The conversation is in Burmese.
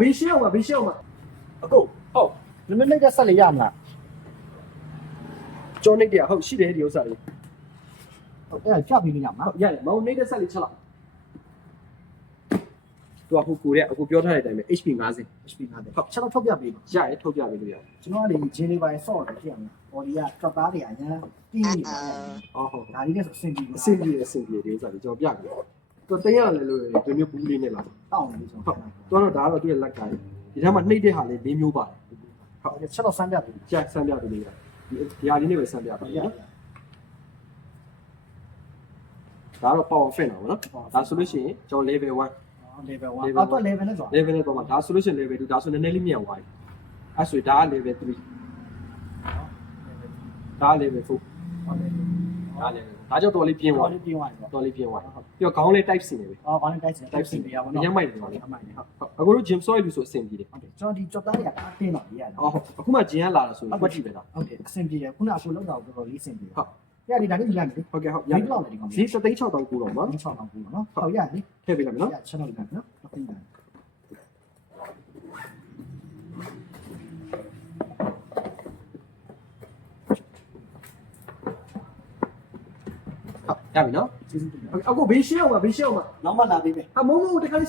ဘေးရှင်းအောင်ပါဘေးရှင်းအောင်ပါအကိုဟုတ် နမနဲ့ကဆက်လေရမလား ကျော်နေတယ်ဟုတ်ရှိတယ်ဒီဥစ္စာလေး ဟုတ်အဲ့ဒါဖြတ်ပြီးလို့ရမှာ ဟုတ်ရတယ်မောင်နေတဲ့ဆက်လေးချက်လိုက်သူကဟိုကိုရဲ့အခုပြောထားတဲ့အတိုင်းပဲ HP 50 HP 50ဟုတ်ချက်တော့ထုတ်ပြပေးပါ ရတယ်ထုတ်ပြပေးလို့ရတယ် ကျွန်တော်ကလေဂျင်းလေးပိုင်း sort တယ်ဖြစ်ရမှာဘော်ဒီက trap bar တွေအညာပြီးနေပါ အော်ဟုတ် ဒါလေးနဲ့ဆိုအဆင်ပြေ အဆင်ပြေဒီဥစ္စာလေးကျွန်တော်ပြပြသူတင်းရတယ်လို့ဒီမျိုးဘူးလေးနဲ့လား တောင်းနေပြီကျွန် ဟုတ် တော် သူကတော့ဒါကတော့သူ့ရဲ့လက်ကိုင်းဒီထဲမှာနှိပ်တဲ့ဟာလေး၄မျိုးပါတယ် ဟုတ်ချက်တော့စမ်းပြပေး ချက်ဆန်းပြပေးလို့ရတယ်ဒီဟာလေးနဲ့ပဲဆန်းပြပါမယ်နော်ဒါတော့ power fin တော့ဗောနော်ဒါဆိုလို့ရှိရင်ကျွန်တော် level 1 level 1အောက်တော့ level နဲ့ဆို level နဲ့တော့မှာဒါဆိုလို့ရှိရင် level 2ဒါဆိုနည်းနည်းလေးမြန်သွားပြီအဲ့ဆိုဒါက level 3ဒါက level 4ဒါ level ဒါကြောင့်တော်လေးပြင်းသွား တော်လေးပြင်းသွားပြီ တော်လေးပြင်းသွားပြီးတော့ခေါင်းလေး type စင်နေပဲ အော်ဘာနဲ့တိုက်စင် type စင် ပြရပါတော့ ရမ်းမိုက်တယ်တော်လေး အမိုက်နေဟုတ် အခုတို့ gym soil လို့ဆိုအဆင်ပြေတယ် ဟုတ်တယ်ကျွန်တော်ဒီကြော်သားတွေကအားတင်းတော့ပြရတယ် အော်အခုမှ gym ကလာတာဆိုရင်ကွက်ကြည့်ပဲလား ဟုတ်တယ်အဆင်ပြေတယ်ခုနကအခုလောက်တော့တော်တော်လေးအဆင်ပြေတယ် ဟုတ် ပြရတယ်ဒါလေးလိုက်မယ်လေ ဟုတ်ကဲ့ဟုတ် ရပြီလောက်လေဒီကောင် ဈေး3,600ကိုတော့မှာ 6တောင်ပူနော်ဟုတ်ရတယ်လေ ထည့်ပေးလိုက်မယ်နော် ရချက်တော့လိုက်နော်ဟုတ်ပြီ ဟုတ်ရပြီနော် ကျေးဇူးတင်ပါ အခုဘေးရှင်းအောင်ပါဘေးရှင်းအောင်ပါ နောက်မှလာပေးမယ် ဟာမုံမုံတခါလေး